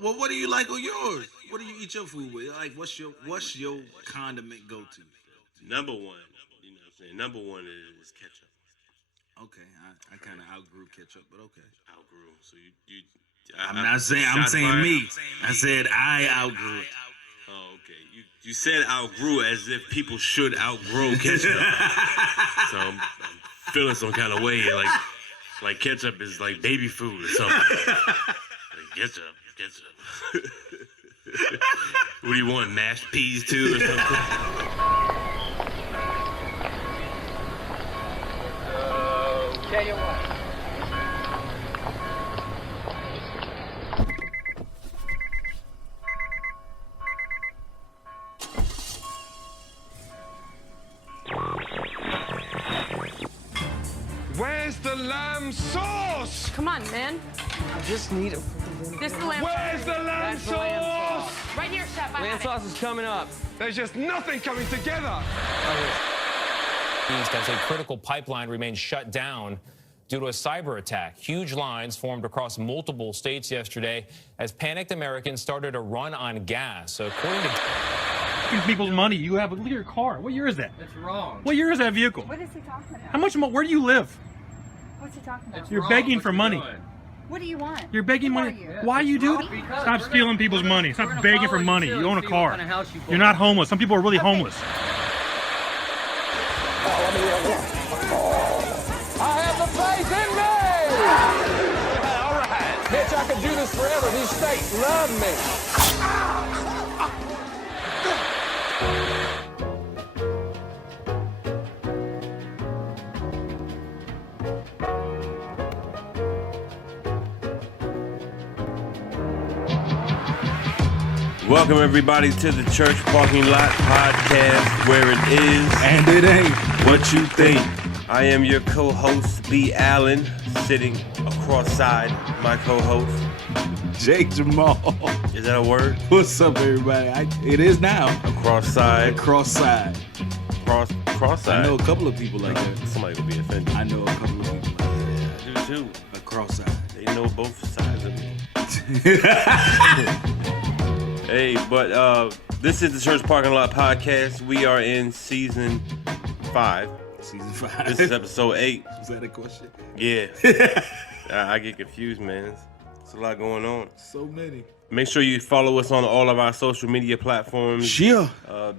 what do you like on yours? What do you eat your food with? Like, what's your condiment go to? Number one, you know what I'm saying? Number one is ketchup. Okay, I kind of outgrew ketchup, but okay. Outgrew. So you I'm saying me. I said I outgrew it. Oh, okay. You said outgrew as if people should outgrow ketchup. So I'm feeling some kind of way, like ketchup is like baby food or something. Like ketchup. What do you want, mashed peas too or something? Tell you what. Where's the lamb sauce? Come on, man. I just need a... This is the lamb Where's the lamb That's the lamb sauce? Right here, Chef. I Lamb have it. sauce is coming up. There's just nothing coming together. As a critical pipeline remains shut down due to a cyber attack. Huge lines formed across multiple states yesterday as panicked Americans started a run on gas. So according to people's money, you have look at your car. What year is that? It's wrong. What year is that vehicle? What is he talking about? How much more? Where do you live? What's he talking about? You're begging for money. What do you want? You're begging Who money. are you? Why you do that? Because Stop stealing people's money. we're Stop gonna begging follow for you money. too You own a and see what car. kind of house you You're not homeless. Some people are really Okay. homeless. I have the faith in me! All right. Bitch, I could do this forever. These states love me. Welcome everybody to the Church Parking Lot Podcast, where it is And it ain't what you think. I am your co-host, B. Allen, sitting across-side my co-host. Jamaal. Is that a word? What's up, everybody? It is now. Across-side. Cross-side. Cross-side. I know a couple of people like that. Somebody will be offended. I know a couple of people like that. I do too. A cross-side. They know both sides of me. Hey, but this is the Church Parking Lot Podcast. We are in season 5. Season 5. This is episode 8. Is that a question? Yeah. I get confused, man. It's a lot going on. So many. Make sure you follow us on all of our social media platforms. Yeah.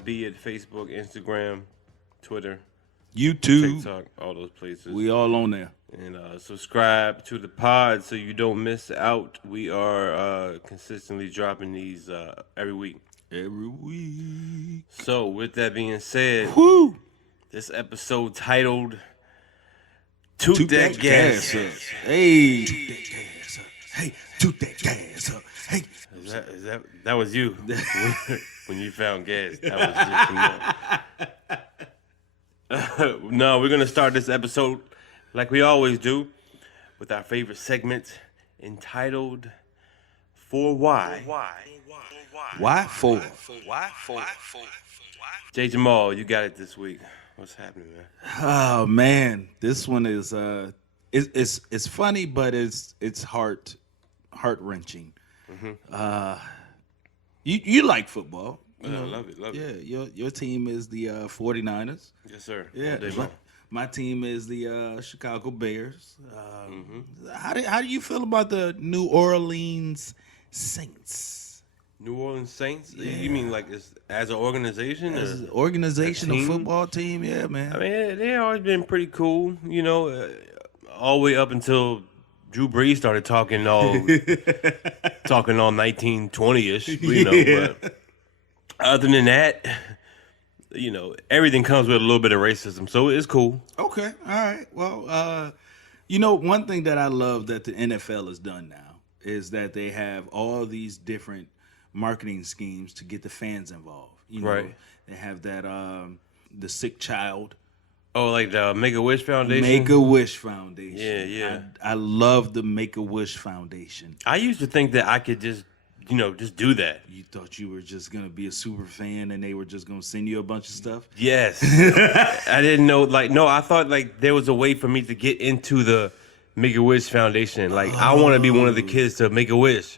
Be it Facebook, Instagram, Twitter, YouTube. TikTok, all those places. We all on there. And subscribe to the pod so you don't miss out. We are consistently dropping these every week. Every week. So with that being said, Woo! this episode titled Toot That Gas Up. Hey. Toot that gas up. Hey, toot that gas up. Hey. That was you when you found gas. That was just from No, we're gonna start this episode like we always do with our favorite segment entitled For Why. Why for? J. Jamaal, you got it this week. What's happening, man? Oh man, this one is it's funny, but it's heart wrenching. Mm-hmm. You like football? You Yeah, know? love it. Yeah, your team is the 49ers. Yes, sir. Yeah, All day long. my team is the Chicago Bears. Mm-hmm. How do you feel about the New Orleans Saints? New Orleans Saints? Yeah. You mean like as an organization? As or an organization, a a team? football team, yeah, man. I mean, they always been pretty cool, you know, all the way up until Drew Brees started talking all 1920-ish, you know. But other than that, you know, everything comes with a little bit of racism, so it's cool. Okay, all right. Well, you know, one thing that I love that the NFL has done now is that they have all these different marketing schemes to get the fans involved. You know, Right. They have that the sick child. Oh, like the Make-A-Wish Foundation? Make-A-Wish Foundation. Yeah. I love the Make-A-Wish Foundation. I used to think that I could just do that. You thought you were just going to be a super fan and they were just going to send you a bunch of stuff? Yes. I didn't know, I thought, there was a way for me to get into the Make-A-Wish Foundation. I want to be one of the kids to make a wish.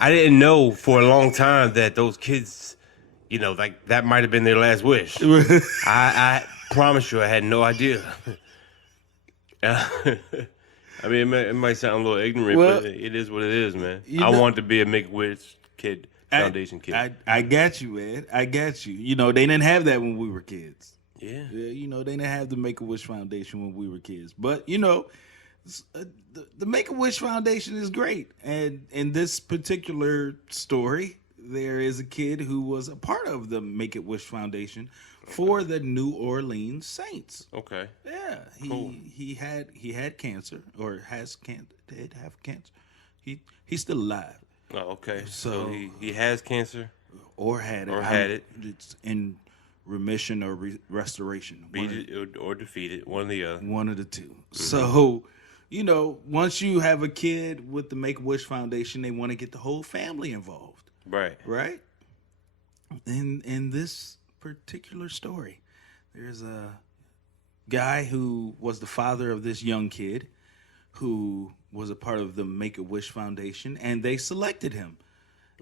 I didn't know for a long time that those kids, you know, like that might have been their last wish. I promise you, I had no idea. I mean, it might sound a little ignorant, Well, but it is what it is, man. you I know- want to be a Make-A-Wish kid, foundation kid. I got you, man. I got you. You know, they didn't have that when we were kids. Yeah. Yeah, you know, they didn't have the Make-A-Wish Foundation when we were kids. But, you know, the Make-A-Wish Foundation is great. And in this particular story, there is a kid who was a part of the Make-A-Wish Foundation for the New Orleans Saints. Okay. Yeah, Cool. he had cancer, or did have cancer. He's still alive, Oh, okay. So- So he has cancer. or had it. Or had it. It's in remission or restoration. Beat it or defeat it, one or the other. One of the two. So, you know, once you have a kid with the Make-A-Wish Foundation, they want to get the whole family involved, Right. right? In this particular story, there's a guy who was the father of this young kid who was a part of the Make-A-Wish Foundation, and they selected him.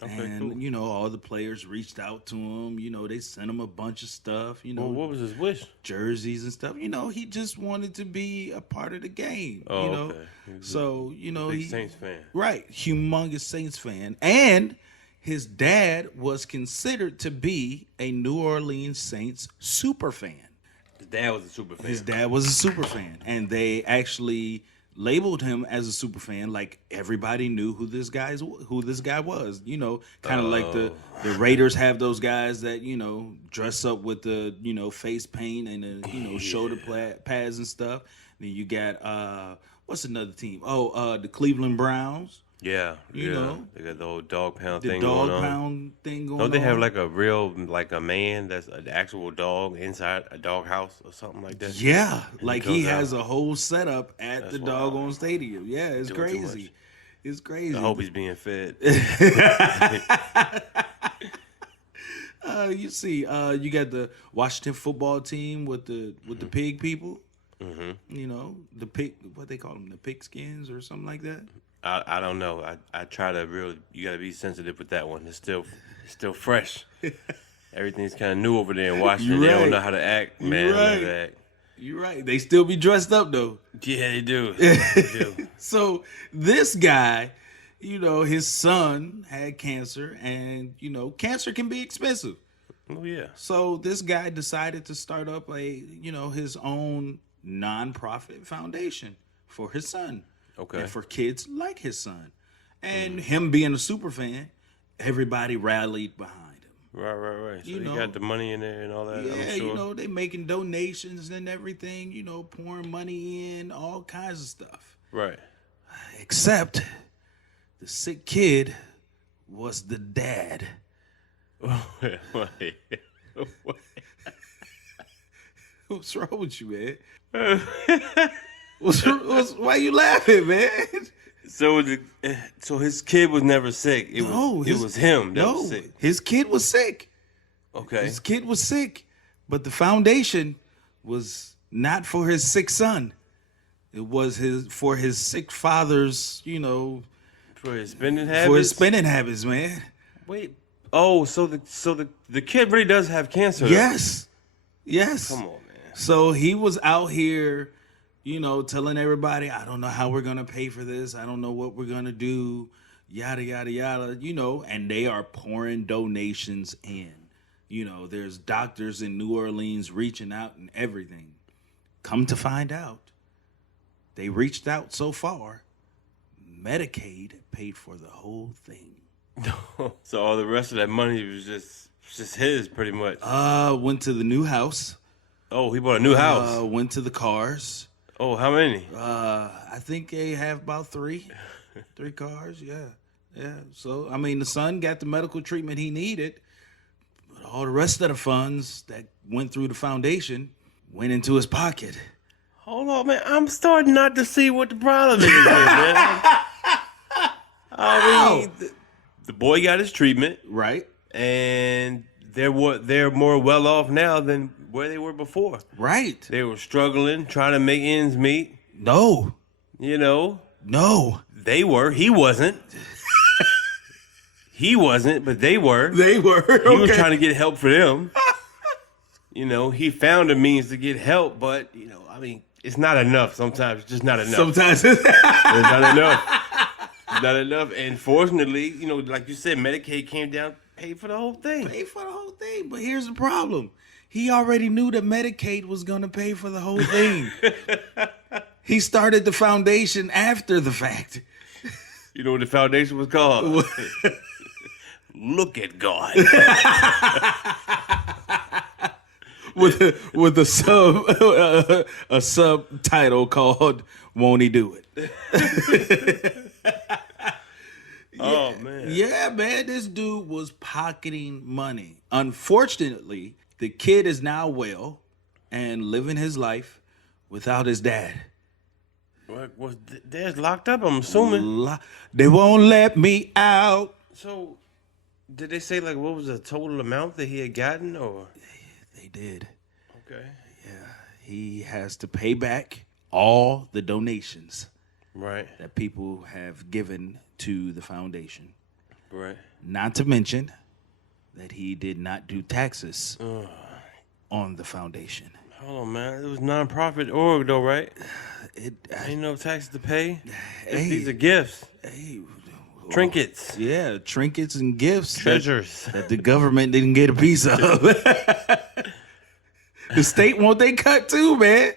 Okay, And, cool. you know, all the players reached out to him. You know, they sent him a bunch of stuff, you know, Well, what was his wish? jerseys and stuff. You know, he just wanted to be a part of the game. Oh, you know? okay. He was So, you know, Big Saints fan. right, humongous Saints fan. And his dad was considered to be a New Orleans Saints super fan. His dad was a super fan. His dad was a super fan, and they actually labeled him as a super fan. Like everybody knew who this guy was. You know, kind of like the Raiders have those guys that, you know, dress up with the, you know, face paint and the, you know, shoulder pads and stuff. Then you got what's another team? The Cleveland Browns. Yeah, You know. they got the whole dog pound The thing dog going on. pound thing going on. Don't they have like a real, like a man that's an actual dog inside a dog house or something like that? Yeah, like he goes out. has a whole setup at That's the wild. doggone stadium. Yeah, it's Doing too crazy. much. It's crazy. I hope he's being fed. You see, you got the Washington football team with the pig people. Mm-hmm. You know, the pig, what they call them, the pigskins or something like that. I don't know. I try to really. You got to be sensitive with that one. It's still fresh. Everything's kind of new over there in Washington. They right. don't know how to act, man. They don't know how to act. You're right. They still be dressed up though. Yeah, they do. They do. So this guy, you know, his son had cancer, and you know, cancer can be expensive. Oh yeah. So this guy decided to start up his own nonprofit foundation for his son. Okay. And for kids like his son. And him being a super fan, everybody rallied behind him. Right. So You you know. got the money in there and all that. Yeah, I'm sure. you know, they making donations and everything, you know, pouring money in, all kinds of stuff. Right. Except the sick kid was the dad. What's wrong with you, man? Why you laughing, man? So his kid was never sick. It was him that was sick. His kid was sick. Okay. His kid was sick, but the foundation was not for his sick son. It was for his sick father's, you know, For his spending habits. for his spending habits, man. Wait. Oh, so the kid really does have cancer. Yes. Come on, man. So he was out here, you know, telling everybody, I don't know how we're going to pay for this. I don't know what we're going to do, yada, yada, yada, you know, and they are pouring donations in. You know, there's doctors in New Orleans reaching out and everything. Come to find out, they reached out so far, Medicaid paid for the whole thing. So all the rest of that money was just his, pretty much. Went to the new house. Oh, he bought a new house. Went to the cars. Oh, how many? I think they have about three cars. Yeah. So I mean, the son got the medical treatment he needed, but all the rest of the funds that went through the foundation went into his pocket. Hold on, man. I'm starting not to see what the problem is, here, man. I mean, the boy got his treatment, Right. and they're more well off now than where they were before. Right. They were struggling, trying to make ends meet. No. You know, No. they were. He wasn't. He wasn't, but they were. They were. He was trying to get help for them. You know, he found a means to get help, but, you know, I mean, it's not enough. Sometimes it's just not enough. Sometimes It's not enough. It's not enough. And fortunately, you know, like you said, Medicaid came down, paid for the whole thing. pay for the whole thing. But here's the problem. He already knew that Medicaid was going to pay for the whole thing. He started the foundation after the fact. You know what the foundation was called? Look at God. with a subtitle called "Won't He Do It?" Oh man. Yeah, man, this dude was pocketing money. Unfortunately, the kid is now well and living his life without his dad. Was Dad's locked up? I'm assuming. They won't let me out. So, did they say like what was the total amount that he had gotten, or? They did. Okay. He has to pay back all the donations Right. that people have given to the foundation. Right. Not to mention that he did not do taxes on the foundation. Hold on, man. It was non-profit org though, right? Ain't no taxes to pay. Hey. These are gifts, trinkets, Yeah, trinkets and gifts. treasures. That the government didn't get a piece of. The state won't they cut too, man.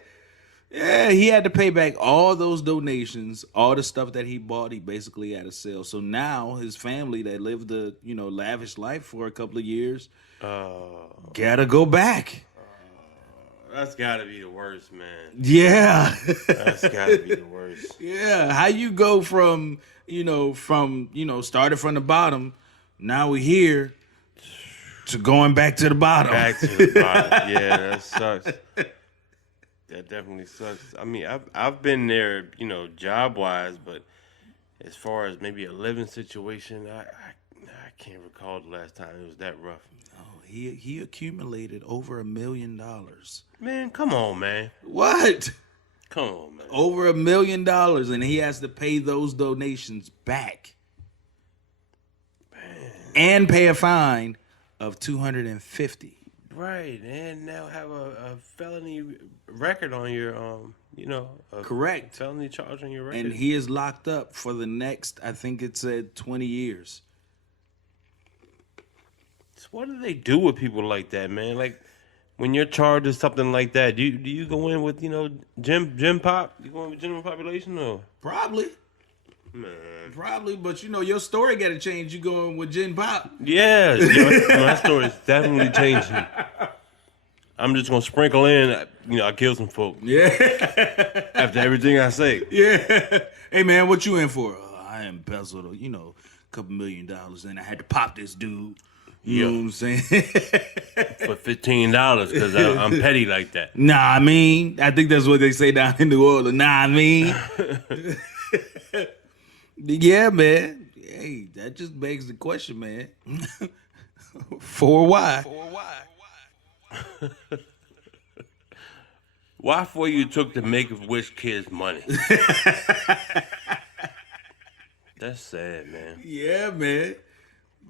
Yeah, he had to pay back all those donations, all the stuff that he bought. He basically had to sell. So now his family that lived a lavish life for a couple of years gotta go back. That's gotta be the worst, man. Yeah, That's gotta be the worst. yeah. How you go from started from the bottom, now we're here to going back to the bottom. Back to the bottom. Yeah, that sucks. That definitely sucks. I mean, I've been there, job wise, but as far as maybe a living situation, I can't recall the last time it was that rough. He accumulated over $1 million. Man, come on, man. What? Come on, man. Over $1 million, and he has to pay those donations back, and pay a fine of $250. Right, and now have a felony record on your, Correct. felony charge on your record. And he is locked up for the next, I think it said 20 years. So what do they do with people like that, man? Like, when you're charged with something like that, do you go in with, gym pop? You go in with general population, or? Probably. Man. Probably, but your story got to change. You going with Gen Pop. Yeah, my story's definitely changing. I'm just gonna sprinkle in, I killed some folk. Yeah. After everything I say. Yeah. Hey, man, what you in for? I embezzled, a couple $1 million, and I had to pop this dude. You know what I'm saying? For $15, because I'm petty like that. Nah, I mean, I think that's what they say down in New Orleans. Nah, I mean. Yeah, man. Hey, that just begs the question, man. For why? Why for you took the Make-A-Wish kids' money? That's sad, man. Yeah, man.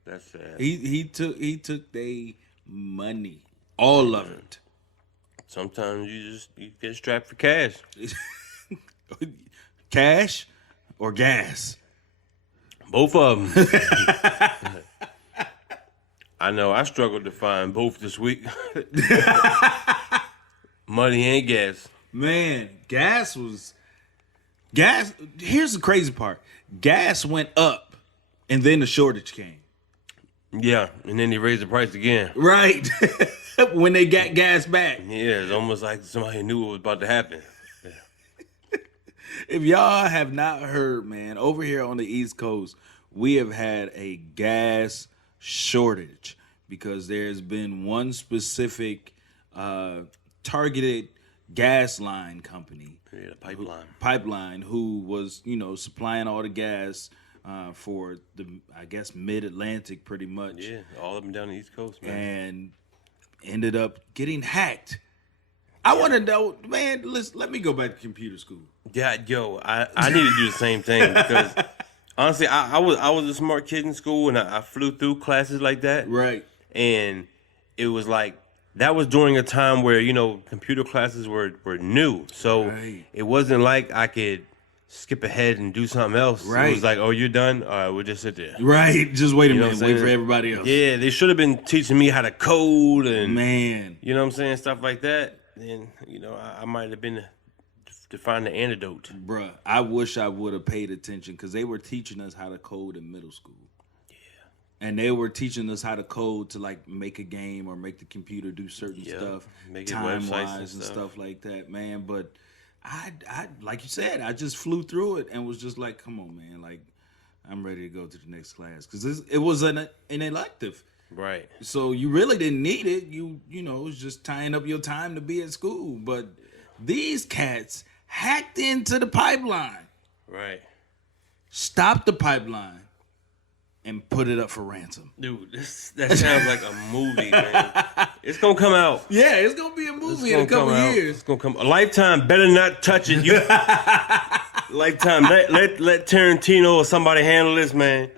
That's sad. He took their money, all of it. Sometimes you get strapped for cash. Cash or gas? Both of them. I know. I struggled to find both this week. Money and gas. Man, gas. Here's the crazy part. Gas went up, and then the shortage came. Yeah, and then they raised the price again. Right. When they got gas back. Yeah, it's almost like somebody knew what was about to happen. If y'all have not heard, man, over here on the East Coast, we have had a gas shortage because there's been one specific targeted gas line company. Yeah, the pipeline who was, supplying all the gas for the, I guess, mid-Atlantic pretty much. Yeah, all up and down the East Coast, man. And ended up getting hacked. I want to know, man, let me go back to computer school. Yeah, yo, I need to do the same thing because Honestly, I was a smart kid in school, and I flew through classes like that. Right. And it was like that was during a time where computer classes were new, so it wasn't like I could skip ahead and do something else. Right. It was like, oh, you're done? All right, we'll just sit there. Right. Just wait a You know minute. what I'm Wait for saying? everybody else. Yeah, they should have been teaching me how to code and Man. you know what I'm saying, stuff like that. And I might have been to find the antidote. Bruh, I wish I would have paid attention because they were teaching us how to code in middle school. Yeah. And they were teaching us how to code to like make a game or make the computer do certain stuff, make it time-wise websites and stuff like that, man. But I like you said, I just flew through it and was just like, come on, man. Like, I'm ready to go to the next class because it was an elective. Right. So you really didn't need it. You know, it was just tying up your time to be at school. But these cats hacked into the pipeline, Right. stopped the pipeline, and put it up for ransom. Dude, that sounds like a movie, man. It's gonna come out. Yeah, it's gonna be a movie in a couple years. It's gonna come. Lifetime better not touch it. You. Lifetime, let Tarantino or somebody handle this, man.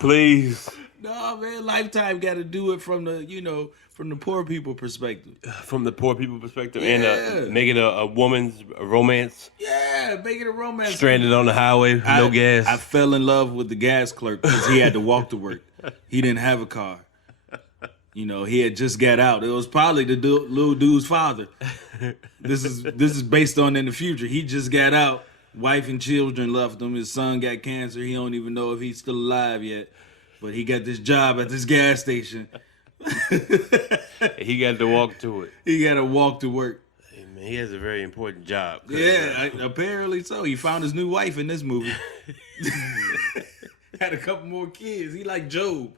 Please. No, man, Lifetime got to do it from the poor people perspective. From the poor people perspective, Yeah. and make it a woman's romance. Yeah, make it a romance. Stranded on the highway, no gas. I fell in love with the gas clerk because he had to walk to work. He didn't have a car. He had just got out. It was probably the little dude's father. This is based on in the future. He just got out. Wife and children left him. His son got cancer. He don't even know if he's still alive yet. But he got this job at this gas station. He got to walk to it. He got to walk to work. Hey, man, he has a very important job. Yeah, apparently so. He found his new wife in this movie. Had a couple more kids. He like Job,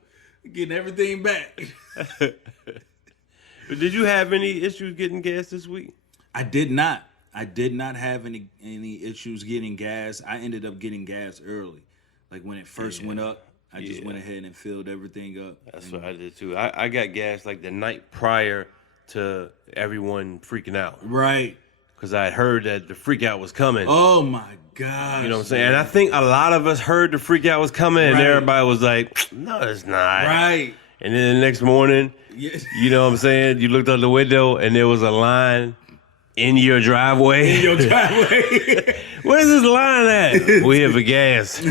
getting everything back. But did you have any issues getting gas this week? I did not. I did not have any issues getting gas. I ended up getting gas early. Like when it first went up, I just went ahead and filled everything up. That's what I did too. I got gas like the night prior to everyone freaking out. Right. Because I had heard that the freak out was coming. Oh my God. You know what I'm saying? And I think a lot of us heard the freak out was coming, and everybody was like, no, it's not. Right. And then the next morning, Yes. you know what I'm saying? You looked out the window and there was a line in your driveway. In your driveway. Where's this line at? We here for gas.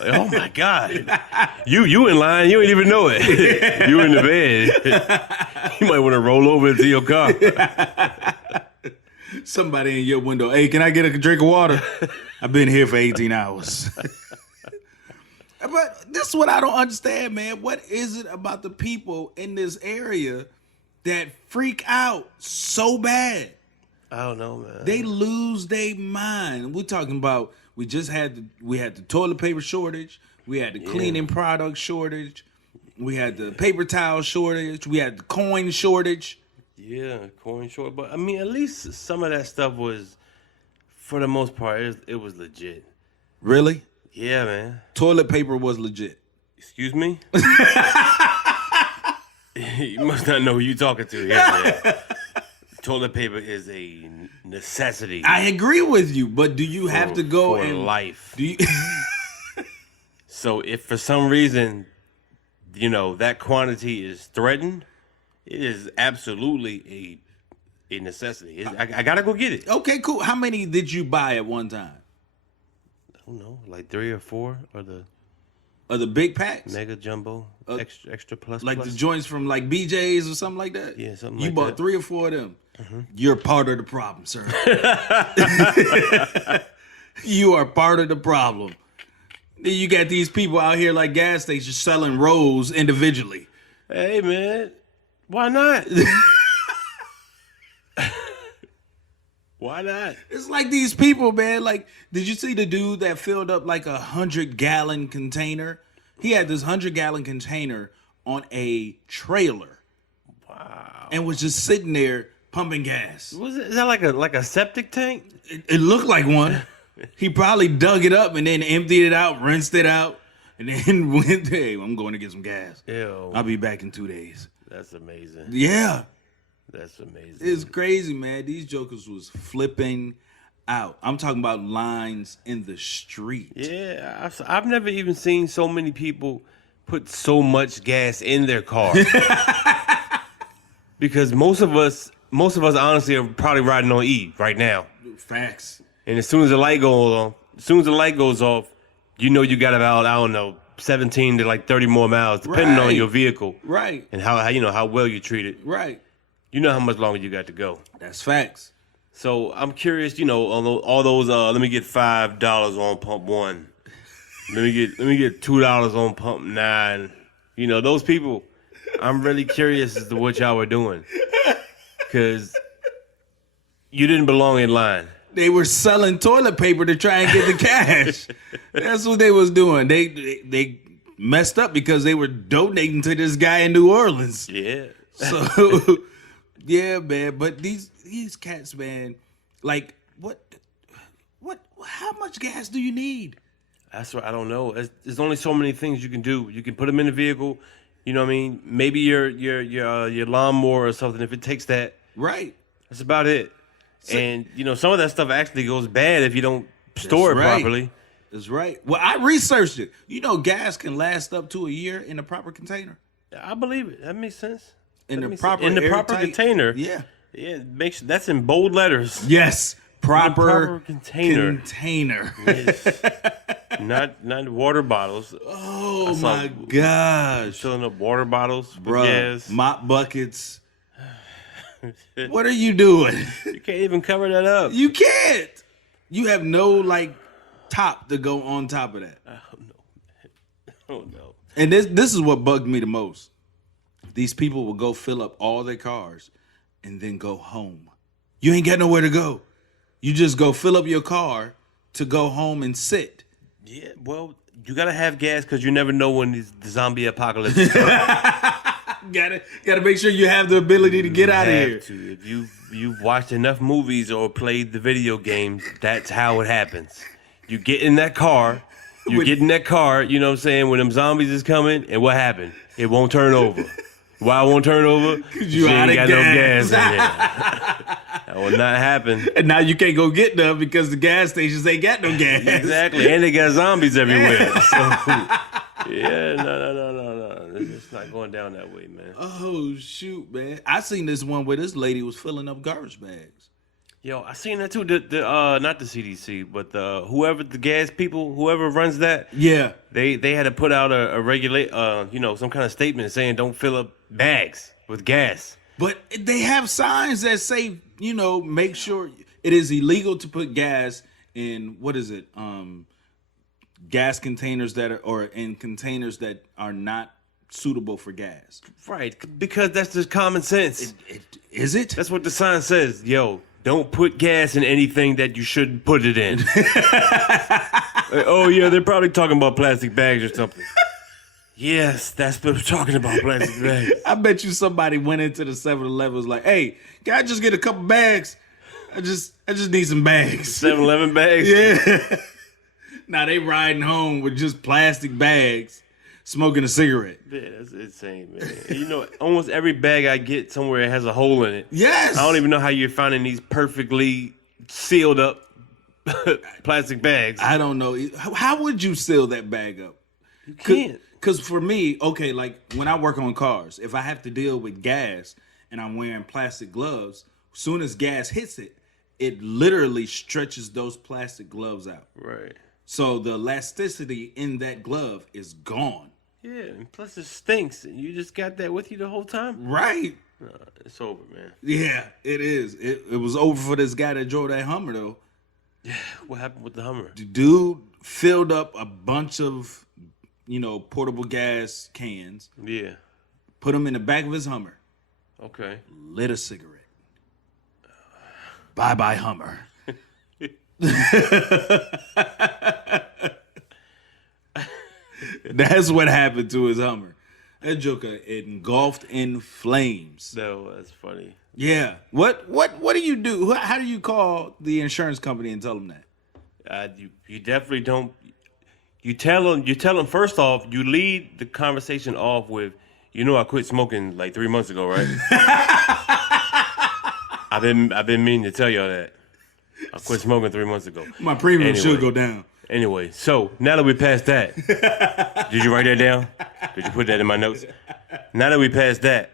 Like, oh my God. You in line, you ain't even know it. You in the bed. You might want to roll over into your car. Somebody in your window. Hey, can I get a drink of water? I've been here for 18 hours. But this is what I don't understand, man. What is it about the people in this area that freak out so bad? I don't know, man. They lose their mind. We're talking about we had the toilet paper shortage, we had the cleaning product shortage, we had the paper towel shortage, we had the coin shortage. Yeah, coin short. But I mean, at least some of that stuff was, for the most part, it was legit. Really? Yeah, man. Toilet paper was legit. Excuse me? You must not know who you talking to here, man. Toilet paper is a necessity. I agree with you, but do you have to go for and life? Do you? So if for some reason, that quantity is threatened, it is absolutely a necessity. I gotta go get it. Okay, cool. How many did you buy at one time? I don't know, like 3 or 4 or The big packs? mega jumbo, extra plus. Like plus. the joints from like BJ's or something like that? Yeah, something you like bought that. 3 or 4 of them. Mm-hmm. You're part of the problem, sir. You are part of the problem. Then you got these people out here like gas stations selling rolls individually. Hey, man, why not? Why not? It's like these people, man. Like, did you see the dude that filled up like 100-gallon container? He had this 100-gallon container on a trailer. Wow. And was just sitting there pumping gas. Is that like a septic tank? It looked like one. He probably dug it up and then emptied it out, rinsed it out, and then went, hey, I'm going to get some gas. Ew. I'll be back in 2 days. That's amazing. Yeah. That's amazing. It's crazy, man. These jokers was flipping out. I'm talking about lines in the street. Yeah, I've never even seen so many people put so much gas in their car. Because most of us honestly are probably riding on E right now. Facts. And as soon as the light goes off, you know you got about, I don't know, 17 to like 30 more miles, depending on your vehicle. Right. And how you know how well you treat it. Right. You know how much longer you got to go. That's facts. So I'm curious, you know, on all those let me get $5 on pump 1. Let me get $2 on pump 9. You know, those people, I'm really curious as to what y'all were doing. Cause you didn't belong in line. They were selling toilet paper to try and get the cash. That's what they was doing. They messed up because they were donating to this guy in New Orleans. Yeah. So yeah, man. But these cats, man, like what? How much gas do you need? That's what I don't know. There's only so many things you can do. You can put them in the vehicle. You know what I mean? Maybe your lawnmower or something. If it takes that, right. That's about it. And you know, some of that stuff actually goes bad if you don't store it properly. That's right. Well, I researched it. You know, gas can last up to a year in a proper container. I believe it. That makes sense. In the proper container. Yeah. Yeah, that's in bold letters. Yes. Proper container. Yes. not water bottles. Oh my gosh. Filling up water bottles, bro. Mop buckets. What are you doing? You can't even cover that up. You can't. You have no like top to go on top of that. Oh no, man. Oh no. And this is what bugged me the most. These people will go fill up all their cars and then go home. You ain't got nowhere to go. You just go fill up your car to go home and sit. Yeah, well, you gotta have gas because you never know when the zombie apocalypse is coming. Gotta make sure you have the ability to get out of here. If you've watched enough movies or played the video games, that's how it happens. You get in that car, you know what I'm saying, when them zombies is coming, and what happened? It won't turn over. Why it won't turn over? You ain't got no gas in there. That will not happen. And now you can't go get them because the gas stations ain't got no gas. Exactly, and they got zombies everywhere. So, yeah, no. It's not going down that way, man. Oh, shoot, man. I seen this one where this lady was filling up garbage bags. Yo, I seen that too. Not the CDC, but whoever the gas people, whoever runs that. Yeah. They had to put out a regulate, some kind of statement saying don't fill up bags with gas. But they have signs that say, make sure it is illegal to put gas in, gas containers or in containers that are not suitable for gas. Right, because that's just common sense. Is it? That's what the sign says. Yo, don't put gas in anything that you shouldn't put it in. Oh, yeah, they're probably talking about plastic bags or something. Yes, that's what we're talking about, plastic bags. I bet you somebody went into the 7-Eleven was like, hey, can I just get a couple bags? I just need some bags. 7-Eleven bags? Yeah. Now they riding home with just plastic bags, smoking a cigarette. Yeah, that's insane, man. Almost every bag I get somewhere has a hole in it. Yes. I don't even know how you're finding these perfectly sealed up plastic bags. I don't know. How would you seal that bag up? You can't. Because for me, okay, like when I work on cars, if I have to deal with gas and I'm wearing plastic gloves, as soon as gas hits it, it literally stretches those plastic gloves out. Right. So the elasticity in that glove is gone. Yeah, and plus it stinks. You just got that with you the whole time? Right. It's over, man. Yeah, it is. It was over for this guy that drove that Hummer, though. Yeah, what happened with the Hummer? The dude filled up a bunch of, portable gas cans. Yeah. Put them in the back of his Hummer. Okay. Lit a cigarette. Bye-bye, Hummer. That's what happened to his Hummer. That joker engulfed in flames. No, that's funny. Yeah. What do you do? How do you call the insurance company and tell them that? You definitely don't. You tell them first off. You lead the conversation off with, I quit smoking like 3 months ago, right? I've been meaning to tell y'all that. I quit smoking 3 months ago. My premium Anyway. should go down. Anyway, so now that we passed that, did you write that down? Did you put that in my notes? Now that we passed that,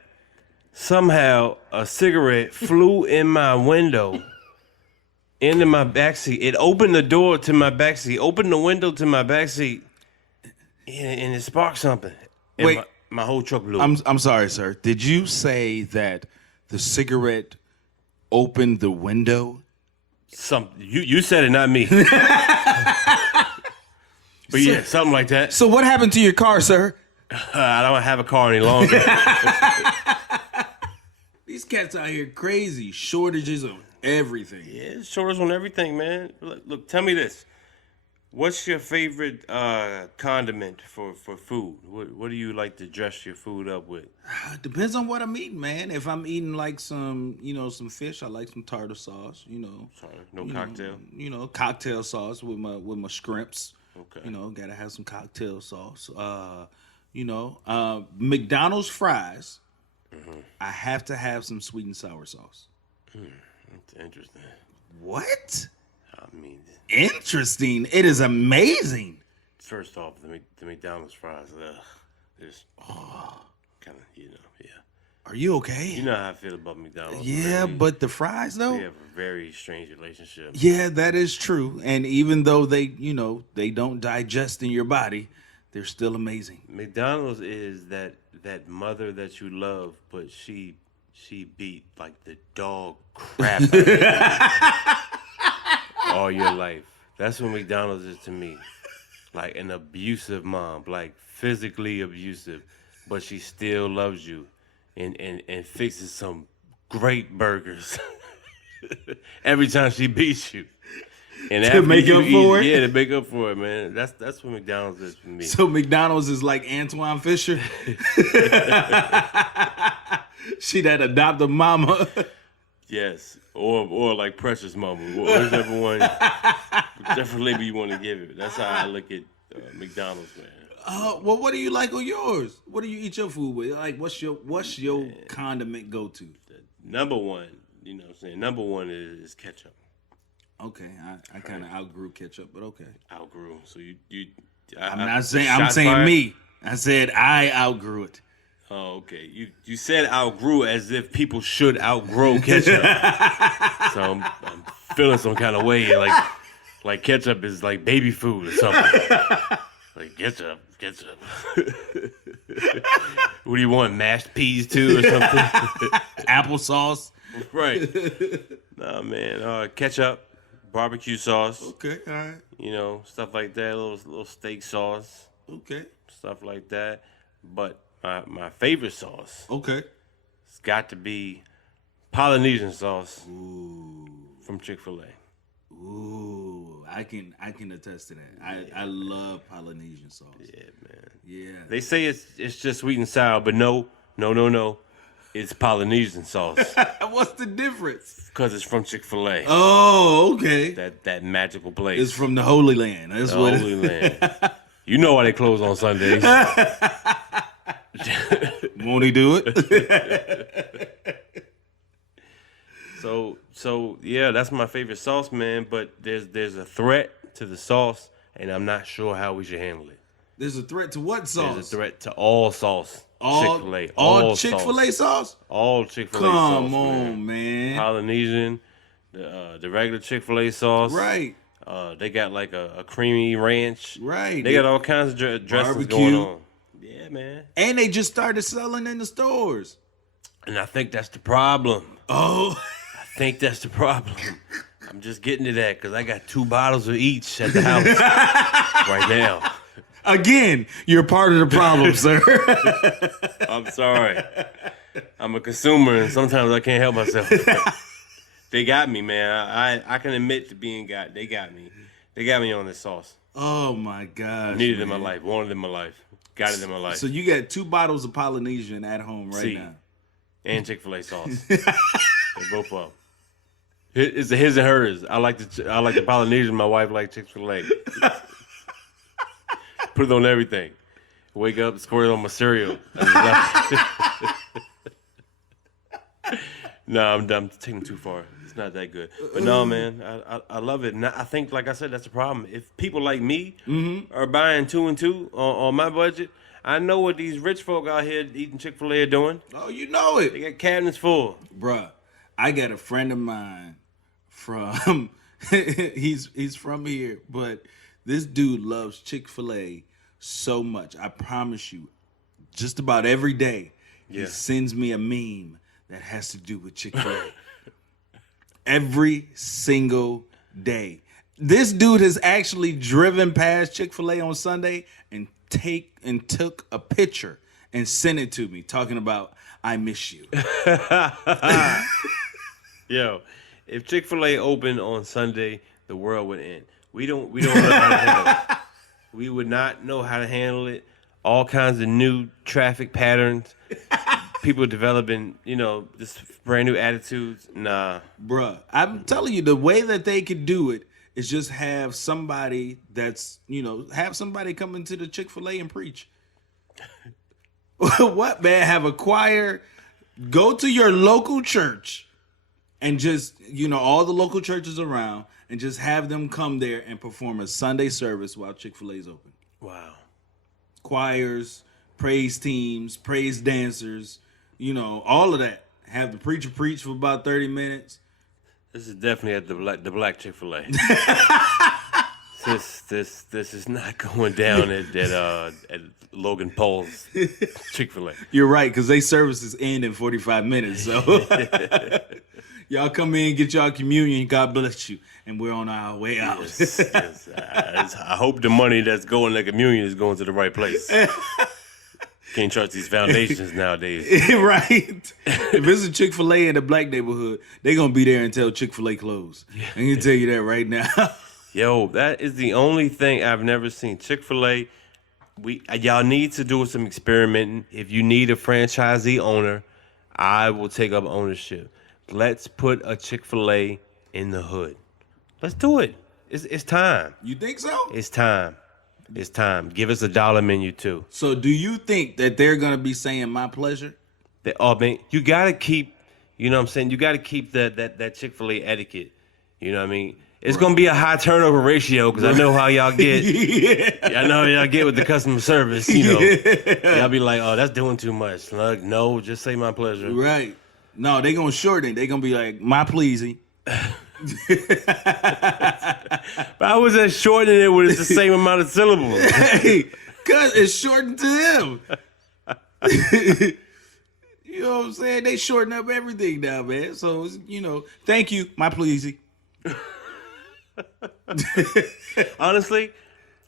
somehow a cigarette flew in my window, into my backseat. It opened the door to my backseat, opened the window to my backseat, and it sparked something. And Wait. my whole truck blew. I'm sorry, sir. Did you say that the cigarette opened the window? You said it, not me. But yeah, something like that. So what happened to your car, sir? I don't have a car any longer. These cats out here crazy. Shortages of everything. Yeah, it's shortage on everything, man. Look, tell me this. What's your favorite condiment for food? What do you like to dress your food up with? Depends on what I'm eating, man. If I'm eating like some fish, I like some tartar sauce, Sorry, no cocktail? Cocktail sauce with my shrimps. Okay. Gotta have some cocktail sauce. McDonald's fries. Mm-hmm. I have to have some sweet and sour sauce. That's interesting. What? I mean, Interesting. It is amazing. first off, the McDonald's fries, just kind of, yeah. Are you okay? You know how I feel about McDonald's. Yeah, man. but the fries though? We have a very strange relationship. Yeah, that is true. And even though they don't digest in your body, they're still amazing. McDonald's is that mother that you love, but she beat like the dog crap out of you all your life. That's what McDonald's is to me. Like an abusive mom, like physically abusive, but she still loves you and fixes some great burgers every time she beats you. And To make up for it? Yeah, to make up for it, man. That's what McDonald's is for me. So McDonald's is like Antoine Fisher. She that adopted mama. Yes, or like Precious Mama, whichever one, whichever label you want to give it. That's how I look at McDonald's, man. Well, what do you like on yours? What do you eat your food with? Like, what's your condiment go to? Number one, you know what I'm saying? Number one is ketchup. Okay, I kind of outgrew ketchup, but okay. Outgrew. So you I'm saying fired? me. I said I outgrew it. Oh, okay. You said outgrew as if people should outgrow ketchup. So I'm feeling some kind of way, like ketchup is like baby food or something. Like ketchup. What do you want? Mashed peas too or something? Applesauce. Right. Nah, man. Ketchup, barbecue sauce. Okay, all right. You know, stuff like that. Little steak sauce. Okay. Stuff like that. But my favorite sauce. Okay. It's got to be Polynesian sauce from Chick-fil-A. Ooh, I can attest to that. I love Polynesian sauce. Yeah, man. Yeah. They say it's just sweet and sour, but no. It's Polynesian sauce What's the difference? because it's from Chick-fil-A. Oh, okay. That magical place. It's from the Holy Land. That's the what Holy Land. You know why they close on Sundays. Won't he do it? So yeah, that's my favorite sauce, man. But there's a threat to the sauce, and I'm not sure how we should handle it. There's a threat to what sauce? There's a threat to all sauce. Chick-fil-A. All Chick-fil-A sauce? All Chick-fil-A sauce. Come on, man. Polynesian, the regular Chick-fil-A sauce. Right. They got like a creamy ranch. Right. They got all kinds of dressings Barbecue. going on. Yeah, man. And they just started selling in the stores. And I think that's the problem. Oh. I think that's the problem. I'm just getting to that because I got 2 bottles of each at the house right now. Again, you're part of the problem, sir. I'm sorry. I'm a consumer, and sometimes I can't help myself. They got me, man. I can admit to being got. They got me. They got me on this sauce. Oh, my gosh. Needed it in man. my life. Wanted it in my life. Got it in my life. So you got 2 bottles of Polynesian at home right now. And Chick-fil-A sauce. They're both up. It's the his and hers. I like the Polynesian. My wife likes Chick-fil-A. Put it on everything. Wake up, squirt it on my cereal. No, I'm taking it too far. It's not that good. But no, man, I love it. And I think, like I said, that's the problem. If people like me are buying 2 and 2 on my budget, I know what these rich folk out here eating Chick-fil-A are doing. Oh, you know it. They got cabinets full. Bruh, I got a friend of mine from, he's from here, but this dude loves Chick-fil-A so much. I promise you, just about every day, he sends me a meme that has to do with Chick-fil-A. Every single day. This dude has actually driven past Chick-fil-A on Sunday and took a picture and sent it to me, talking about, I miss you. Yo, if Chick-fil-A opened on Sunday, the world would end. We don't know how to handle it. We would not know how to handle it. All kinds of new traffic patterns. People developing, this brand new attitudes. Nah. Bruh, I'm telling you, the way that they could do it is just have somebody have somebody come into the Chick-fil-A and preach. What, man? Have a choir, go to your local church and just, all the local churches around and just have them come there and perform a Sunday service while Chick-fil-A is open. Wow. Choirs, praise teams, praise dancers, all of that. Have the preacher preach for about 30 minutes. This is definitely at the black Chick-fil-A. This is not going down at Logan Paul's Chick-fil-A. You're right, because they services end in 45 minutes. So y'all come in, get y'all communion. God bless you. And we're on our way out. Yes. I hope the money that's going to communion is going to the right place. Can't trust these foundations nowadays. Right. If it's a Chick-fil-A in the black neighborhood, they're going to be there until Chick-fil-A closed. I can tell you that right now. Yo, that is the only thing I've never seen. Chick-fil-A, y'all need to do some experimenting. If you need a franchisee owner, I will take up ownership. Let's put a Chick-fil-A in the hood. Let's do it. It's time. You think so? It's time. It's time. Give us a $1 menu too. So do you think that they're going to be saying my pleasure? Man, you got to keep, you know what I'm saying? You got to keep that Chick-fil-A etiquette. You know what I mean? It's going to be a high turnover ratio because I know how y'all get. I know how y'all get with the customer service, Y'all be like, oh, that's doing too much. Like, no, just say my pleasure. Right. No, they're going to shorten it. They're going to be like, my pleasing. But I was just shortening it when it's the same amount of syllables. Hey, cause it's shortened to them. You know what I'm saying? They shorten up everything now, man. So thank you, my pleasing. Honestly,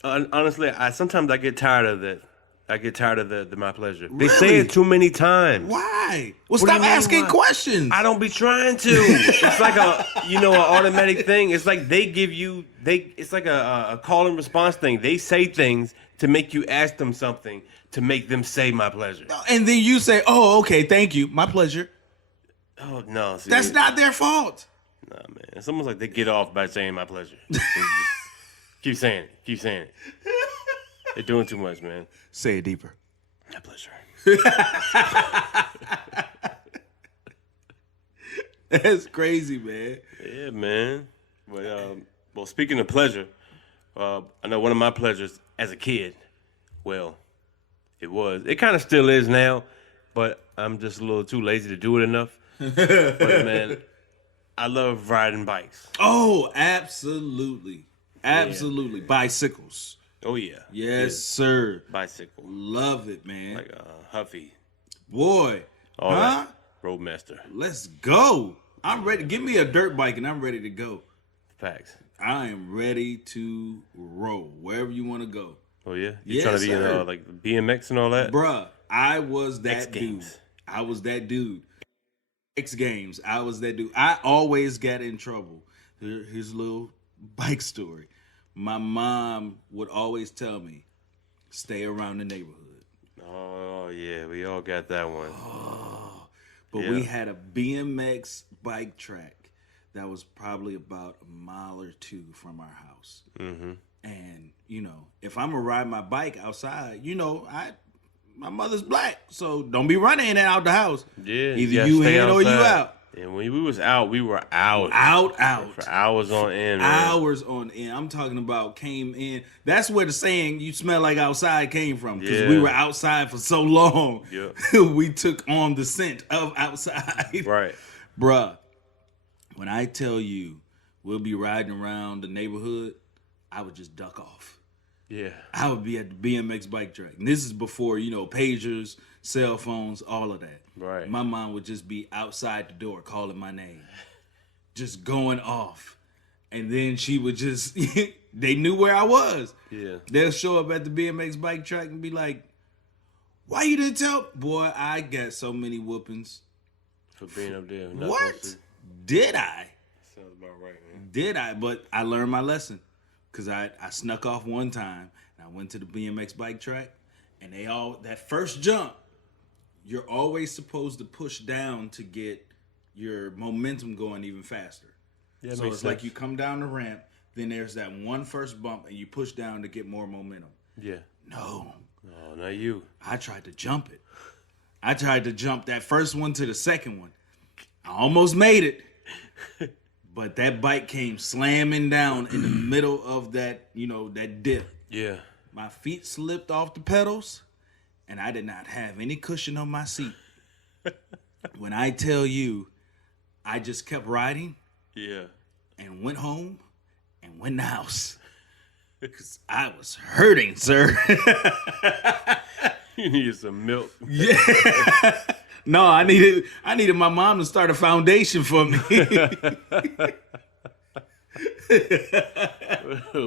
I sometimes get tired of that. I get tired of the my pleasure. They say it too many times. Why? Well, What do stop you mean, asking why? questions. I don't be trying to. It's like an automatic thing. It's like it's like a call and response thing. They say things to make you ask them something to make them say my pleasure. And then you say, "Oh, okay, thank you, my pleasure." Oh no, see, That's not their fault. Nah, man. It's almost like they get off by saying my pleasure. Keep saying it. They're doing too much, man. Say it deeper. My pleasure. That's crazy, man. Yeah, man. Well, speaking of pleasure, I know one of my pleasures as a kid, it kind of still is now, but I'm just a little too lazy to do it enough. But, man, I love riding bikes. Oh, absolutely. Absolutely. Yeah. Bicycles. Oh, yeah. Yes, sir. Bicycle. Love it, man. Like a Huffy. Boy. All that. Roadmaster. Let's go. I'm ready. Give me a dirt bike and I'm ready to go. Facts. I am ready to roll wherever you want to go. Oh, yeah? You trying to be in like BMX and all that? Bruh, I was that dude. X-Games. I was that dude. X Games. I was that dude. I always got in trouble. Here's a little bike story. My mom would always tell me, stay around the neighborhood. Oh, yeah. We all got that one. Oh, but we had a BMX bike track that was probably about a mile or two from our house. Mm-hmm. And, if I'm going to ride my bike outside, my mother's black, so don't be running in and out the house. Yeah. Either you in or you out. And when we was out, we were out. Out. For hours on end, man. Hours on end. I'm talking about came in. That's where the saying "you smell like outside" came from, because Yeah. we were outside for so long. Yep. We took on the scent of outside. Right. Bruh, when I tell you we'll be riding around the neighborhood, I would just duck off. Yeah. I would be at the BMX bike track. And this is before, pagers, cell phones, all of that. Right. My mom would just be outside the door calling my name, just going off. And then she would just, they knew where I was. Yeah. They'll show up at the BMX bike track and be like, "Why you didn't tell?" Boy, I got so many whoopings. For being up there. Not What? supposed to. Did I? Sounds about right, man. Did I? But I learned my lesson, because I snuck off one time and I went to the BMX bike track, and that first jump, you're always supposed to push down to get your momentum going even faster. Yeah, So it's like you come down the ramp, then there's that one first bump, and you push down to get more momentum. Yeah. No, Oh, not you. I tried to jump it. I tried to jump that first one to the second one. I almost made it. But that bike came slamming down in the middle of that, that dip. Yeah. My feet slipped off the pedals, and I did not have any cushion on my seat. When I tell you, I just kept riding Yeah. and went home and went in the house. Because I was hurting, sir. You needed some milk. Yeah. No, I needed my mom to start a foundation for me.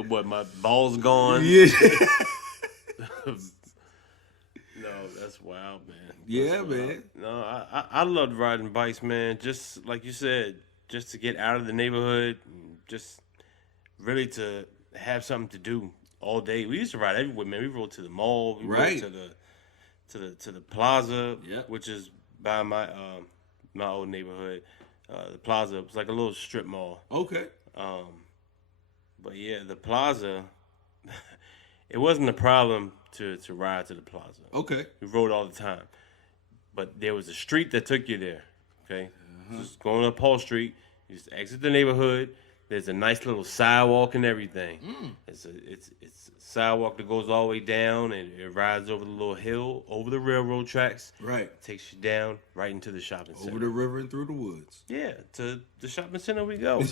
What, my balls gone? Yeah. No, that's wild, man. Yeah, That's wild. man. No, I loved riding bikes, man. Just like you said, just to get out of the neighborhood, and just really to have something to do all day. We used to ride everywhere, man. We rode to the mall. We Right. rode to the plaza, Yep. which is by my old neighborhood. The plaza was like a little strip mall. Okay. But yeah, the plaza, it wasn't a problem to ride to the plaza. Okay. We rode all the time. But there was a street that took you there, okay? Just going up Paul Street, you just exit the neighborhood. There's a nice little sidewalk and everything. It's a sidewalk that goes all the way down, and it rides over the little hill, over the railroad tracks. Right. Takes you down right into the shopping center. Over the river and through the woods. Yeah, to the shopping center we go.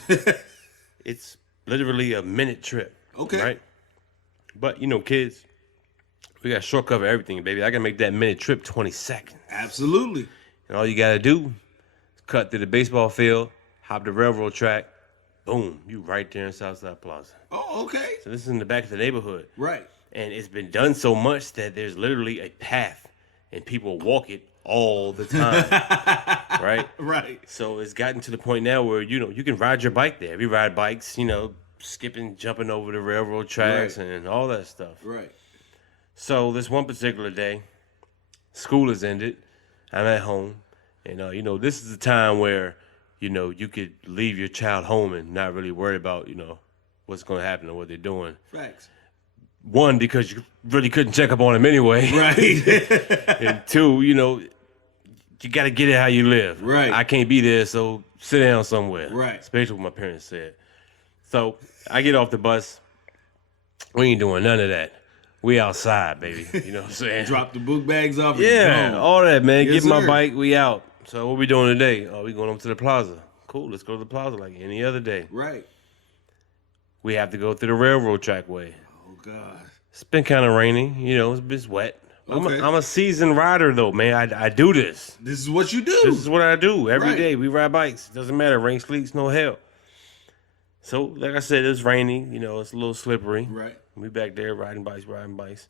It's literally a minute trip. Okay. Right? But, kids, we got shortcut for everything, baby. I can make that minute trip 20 seconds. Absolutely. And all you got to do is cut through the baseball field, hop the railroad track, boom, you right there in Southside Plaza. Oh, okay. So this is in the back of the neighborhood. Right. And it's been done so much that there's literally a path, and people walk it all the time. Right? Right. So it's gotten to the point now where, you can ride your bike there. We ride bikes, skipping, jumping over the railroad tracks Right. and all that stuff. Right. So this one particular day, school has ended. I'm at home. And, this is the time where, you could leave your child home and not really worry about, what's going to happen or what they're doing. Facts. One, because you really couldn't check up on them anyway. Right. And two, you got to get it how you live. Right. I can't be there, so sit down somewhere. Right. Especially what my parents said. So I get off the bus. We ain't doing none of that. We outside, baby. You know what I'm saying? Drop the book bags off. And Yeah, go. all that, man. Yes, Get my sir. bike. We out. So what we doing today? Oh, we going up to the plaza. Cool. Let's go to the plaza like any other day. Right. We have to go through the railroad track way. Oh God. It's been kind of rainy. It's been wet. Okay. I'm a seasoned rider, though, man. I do this. This is what you do. This is what I do every Right. day. We ride bikes. Doesn't matter. Rain, sleets, no hell. So, like I said, it's rainy. It's a little slippery. Right. We back there riding bikes.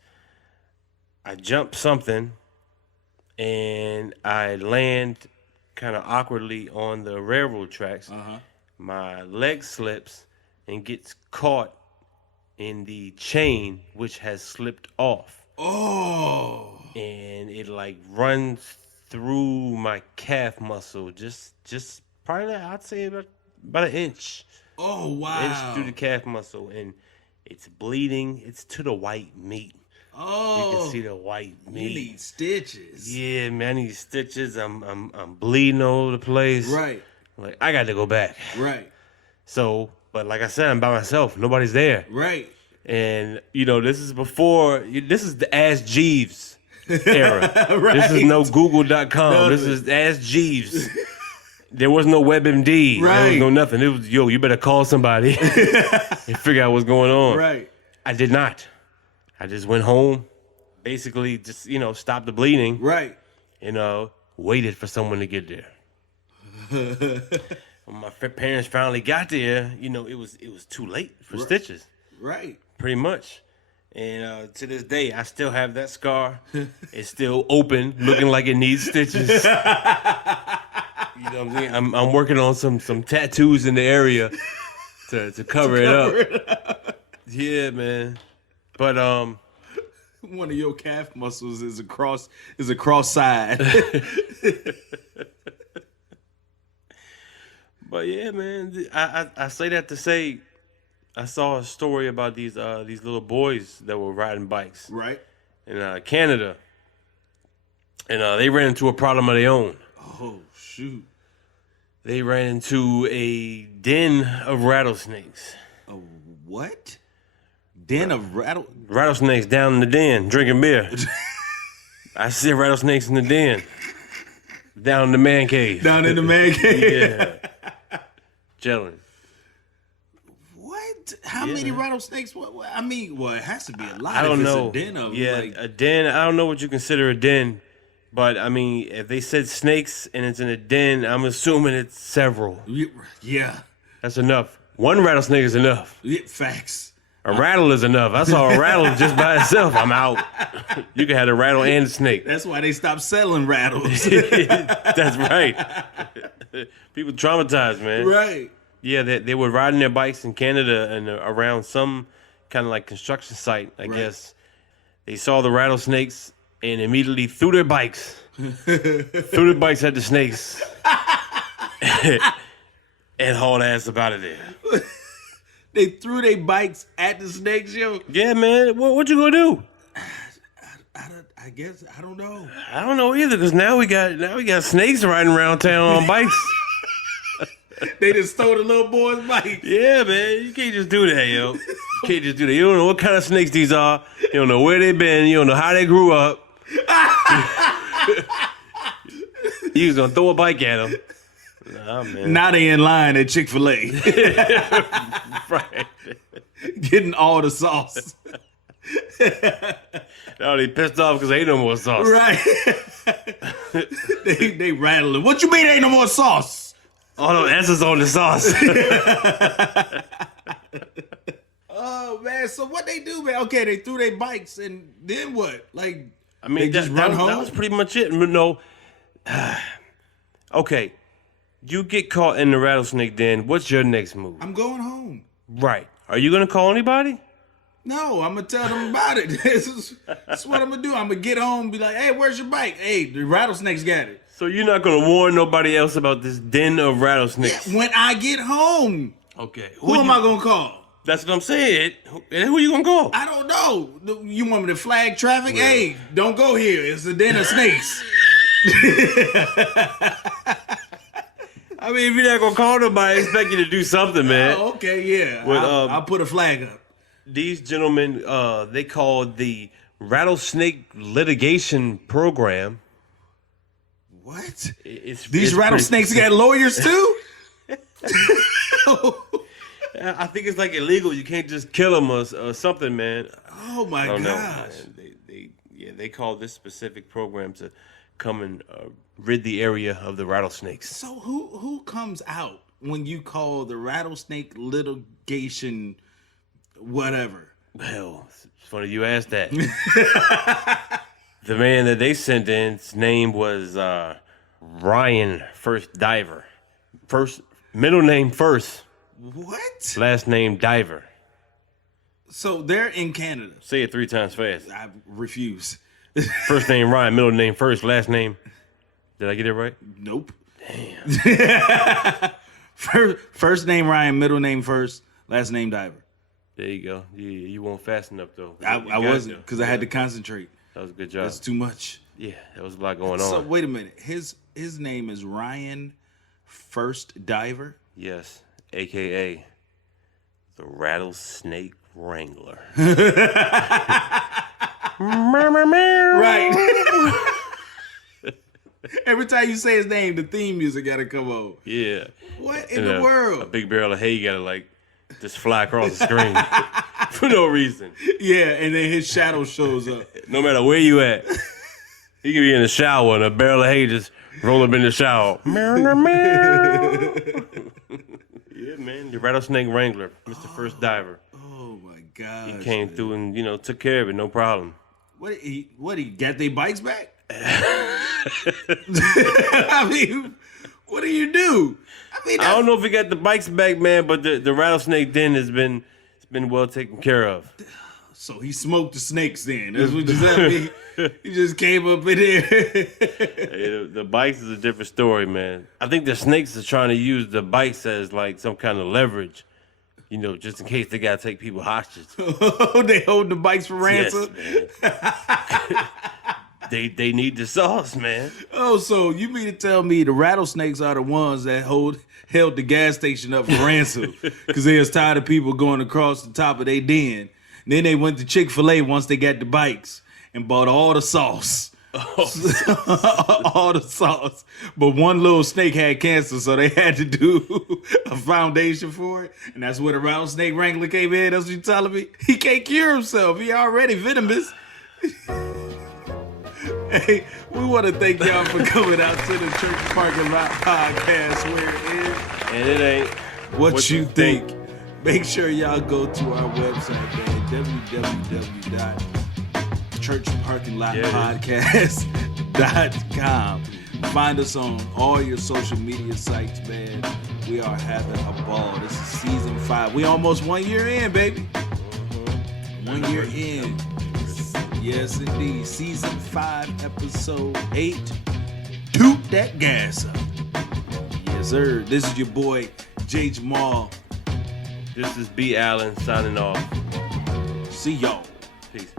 I jump something, and I land kind of awkwardly on the railroad tracks. My leg slips and gets caught in the chain, which has slipped off. Oh. And it runs through my calf muscle, just probably I'd say about an inch. Oh wow. Inch through the calf muscle, and it's bleeding. It's to the white meat. Oh. You can see the white You meat. need stitches. Yeah, man, I need stitches. I'm bleeding all over the place. Right. Like, I got to go back. Right. So, but like I said, I'm by myself. Nobody's there. Right. And, this is this is the Ask Jeeves era. Right. This is no Google.com. No. This is Ask Jeeves. There was no WebMD. There Right. was no nothing. It was, you better call somebody and figure out what's going on. Right. I did not. I just went home, basically just, stopped the bleeding. Right. And waited for someone to get there. When my parents finally got there, it was too late for stitches. Right. Pretty much. And to this day, I still have that scar. It's still open, looking like it needs stitches. You know what I'm saying? I'm working on some tattoos in the area to cover it up. Yeah, man. But one of your calf muscles is a cross side. But yeah, man, I say that to say, I saw a story about these little boys that were riding bikes Right. in Canada, and they ran into a problem of their own. Oh shoot. They ran into a den of rattlesnakes. A what? Den of Rattlesnakes down in the den drinking beer. I see rattlesnakes in the den. Down in the man cave. down in the man cave. Yeah. Chilling. What? How Yeah, many man. rattlesnakes? What? I mean, well, it has to be a lot. I don't if it's know. A den of a den. I don't know what you consider a den, but I mean, if they said snakes and it's in a den, I'm assuming it's several. Yeah. That's enough. One rattlesnake is enough. Yeah. Facts. A rattle is enough. I saw a rattle just by itself. I'm out. You can have a rattle and a snake. That's why they stopped selling rattles. That's right. People traumatized, man. Right. Yeah, they were riding their bikes in Canada and around some kind of like construction site, I guess. They saw the rattlesnakes and immediately threw their bikes. Threw the bikes at the snakes. And hauled ass up out of there. They threw their bikes at the snakes, yo. Yeah, man. What you gonna do? I guess I don't know. I don't know either, because now we got snakes riding around town on bikes. They just stole the little boy's bike. Yeah, man. You can't just do that, yo. You can't just do that. You don't know what kind of snakes these are. You don't know where they've been. You don't know how they grew up. You was gonna throw a bike at them. Nah, man. Now they in line at Chick-fil-A. Right. Getting all the sauce. Now they pissed off because ain't no more sauce. Right. they rattling. What you mean ain't no more sauce? All the S's on the sauce. Oh man, so what they do, man? Okay, they threw their bikes and then what? Like, I mean, they just run home? that was pretty much it. No. Okay. You get caught in the rattlesnake den. What's your next move? I'm going home. Right. Are you going to call anybody? No, I'm gonna tell them about it. That's what I'm gonna do. I'm gonna get home and be like, hey, where's your bike? Hey, the rattlesnakes got it. So you're not going to warn nobody else about this den of rattlesnakes? When I get home, Okay. who am I gonna call? That's what I'm saying. And who you going to call? I don't know. You want me to flag traffic? Hey, don't go here. It's a den of snakes. I mean, if you're not going to call nobody, I expect you to do something, man. Oh, okay, yeah. Well, I'll put a flag up. These gentlemen, they called the Rattlesnake Litigation Program. What? It's These rattlesnakes got lawyers too? I think it's like illegal. You can't just kill them or something, man. Oh my I don't know, gosh. man. They call this specific program to come and rid the area of the rattlesnakes. So who comes out when you call the rattlesnake litigation whatever? Well, it's funny you asked that. The man that they sent in, his name was Ryan First Diver. Middle name First, What? last name Diver. So they're in Canada. Say it 3 times fast. I refuse. First name Ryan, middle name First, last name. Did I get it right? Nope. Damn. First name Ryan, middle name First, last name Diver. There you go. You weren't fast enough though. I wasn't because I had to concentrate. That was a good job. That's too much. Yeah, there was a lot going So on. wait a minute. His name is Ryan first diver? Yes, a.k.a. the Rattlesnake Wrangler. Right. Every time you say his name, the theme music gotta come on. Yeah. What in the world? A big barrel of hay gotta like just fly across the screen for no reason. Yeah, and then his shadow shows up. No matter where you at. He could be in the shower and a barrel of hay just roll up in the shower. Yeah, man. The Rattlesnake Wrangler, Mr. First Diver. Oh my God. He came through and, took care of it, no problem. What he got their bikes back? I mean, what do you do? I don't know if he got the bikes back, man, but the Rattlesnake Den has been well taken care of. So he smoked the snakes then. That's what you said. He just came up in here. Hey, the bikes is a different story, man. I think the snakes are trying to use the bikes as like some kind of leverage. Just in case they gotta take people hostage. They hold the bikes for ransom? Yes, man. They need the sauce, man. Oh, so you mean to tell me the rattlesnakes are the ones that held the gas station up for ransom because they was tired of people going across the top of their den. And then they went to Chick-fil-A once they got the bikes and bought all the sauce. All the sauce. But one little snake had cancer, so they had to do a foundation for it. And that's where the rattlesnake wrangler came in. That's what you telling me? He can't cure himself. He already venomous. Hey, we want to thank y'all for coming out to the Church Parking Lot Podcast, where it is. And it ain't What you think. Make sure y'all go to our website, man, www.churchparkinglotpodcast.com. Find us on all your social media sites, man. We are having a ball. This is season 5. We almost 1 year in, baby. 1 year in. Yes, indeed. Season 5, episode 8. Toot That Gas Up. Yes, sir. This is your boy, J. Jamaal. This is B. Allen signing off. See y'all. Peace.